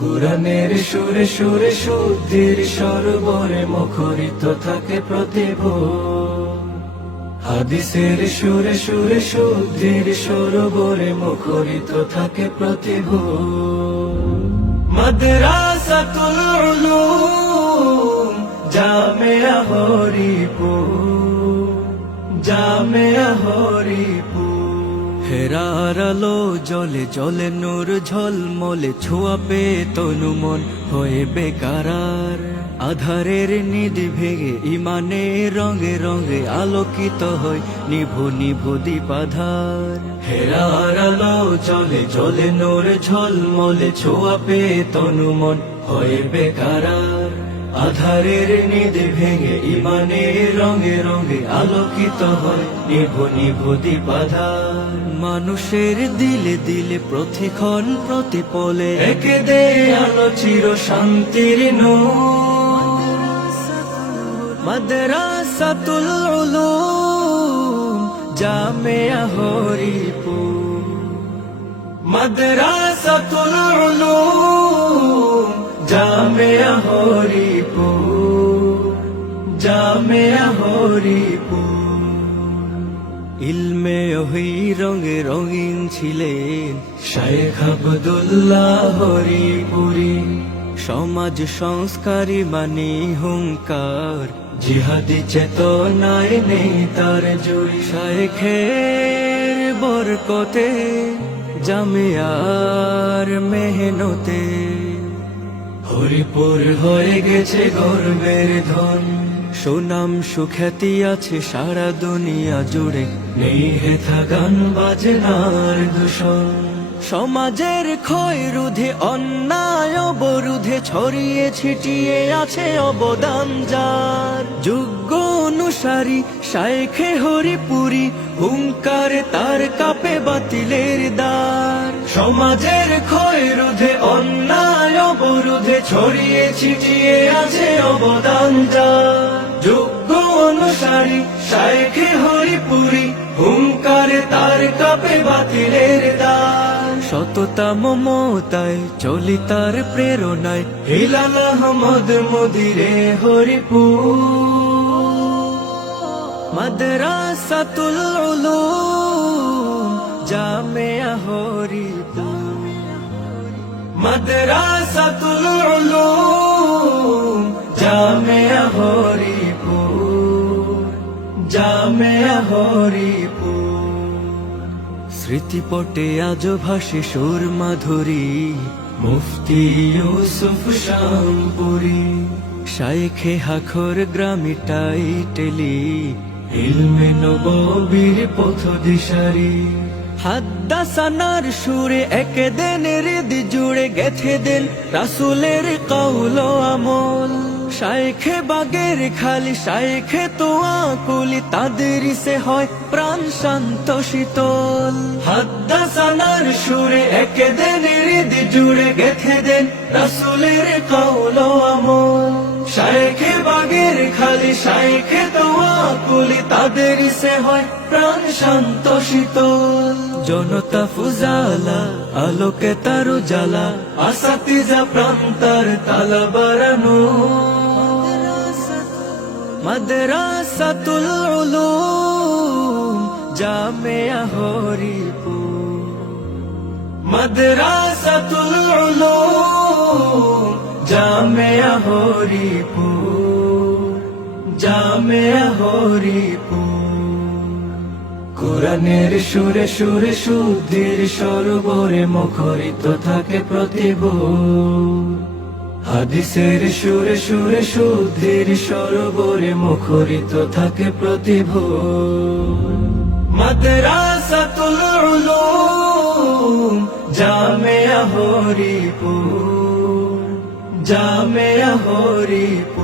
কুরআনের সুরে সুরে শুদ্ধির সরোবরে মুখরিত থাকে প্রতিভোর। হাদিসের সুরে সুরে শুদ্ধির সরোবরে মুখরিত থাকে প্রতিভোর। মাদ্রাসাতুল উলুম জামিয়া হরিপুর, জামিয়া হরিপুর। হেরার আলো জলে জলে নূর ঝলমলে ছোঁয়া পে তনু মন হয়ে বেকারার। আধারের নিধি ভেঙে ইমানে রঙে রঙে আলোকিত হয় নিভু নিভু দীপাধার। হেরার আলো জলে জলে নূর ঝলমলে ছোঁয়া পে তনু মন হয়ে বেকারার। আধারের নিধি ভেঙে ইমানে রঙে রঙে আলোকিত হয় নিভু নিভু দীপাধার। মানুষের দিলে দিলে প্রতিক্ষণ প্রতিপলে একে দে আলো চির শান্তির নূর। মাদ্রাসাতুল উলুম জামিয়া হরিপুর, মাদ্রাসাতুল উলুম জামিয়া হরিপুর, জামিয়া হরিপুর। ইলমে ওহি রঙে রঙিন ছিলেন শায়েখ আব্দুল্লাহ হরিপুরি। সমাজ সংস্কারী মানি হুঙ্কার, জিহাদি চেতনায় নেই তার জুড়ি। শায়েখের বরকতে জামিয়ার মেহনতে হরিপুর হয়ে গেছে গর্বের ধন। সুনাম সুখ্যাতি আছে সারা দুনিয়া জুড়ে, নেই হেথা গান বাজনার দূষণ। সমাজের ক্ষয় রোধে অন্যায় অবরোধে ছড়িয়ে ছিটিয়ে আছে অবদান যার। যোগ্য অনুসারী শায়েখে হরিপুরি, হুঙ্কারে তার কাপে বাতিলের দ্বার। সমাজের ক্ষয় রোধে অন্যায় অবরোধে ছড়িয়ে ছিটিয়ে আছে অবদান যার। যোগ্য অনুসারী শায়েখে হরিপুরি, হুঙ্কারে তার কাপে বাতিলের দ্বার। সততা মমতায় চলি তার প্রেরণায়, হিলাল আহমদ মদিরে হরিপুর। মাদ্রাসাতুল উলুম জামিয়া হরিপুর, মাদ্রাসাতুল উলুম জামিয়া হরিপুর, জামিয়া হরিপুর। স্মৃতিপটে আজ ভাসে সুর মাধুরী, মুফতি ইউসুফ শামপুরি। শায়েখে হাখর গ্রামে টাইটেলি, ইলমে নববীর পথ দিশারি। হাদ্দাসানার সুরে একে দেন হৃদ জুড়ে গেথে দেন রাসূলের কওল আমল। শায়েখে বাগের খালি শায়েখে তোয়া কুলি, তাদের সে হয় প্রাণ শান্ত শীতল। হাদ্দাসানার সুরে একে দেন হৃদ জুড়ে গেথে দেন রাসূলের কওল আমল। শায়েখে বাগের খালি শায়েখে তোয়া কুলি, তাদের সে হয় প্রাণ শান্ত শীতল। জনতা ফুজালা আলোকে তার উজালা, আসাতিজা প্রান্তার তালা বাড়ানো। মাদ্রাসাতুল উলুম জামিয়া হরিপুর, মাদ্রাসাতুল উলুম জামিয়া হরিপুর, জামিয়া হরিপুর। কুরআনের সুরে সুরে শুদ্ধির সরোবরে মুখরিত থাকে প্রতিভোর। হাদিসের সুরে সুরে শুদ্ধির সরোবরে মুখরিত থাকে প্রতিভোর। মাদ্রাসাতুল উলুম জামিয়া হরিপুর, জামিয়া হরিপুর।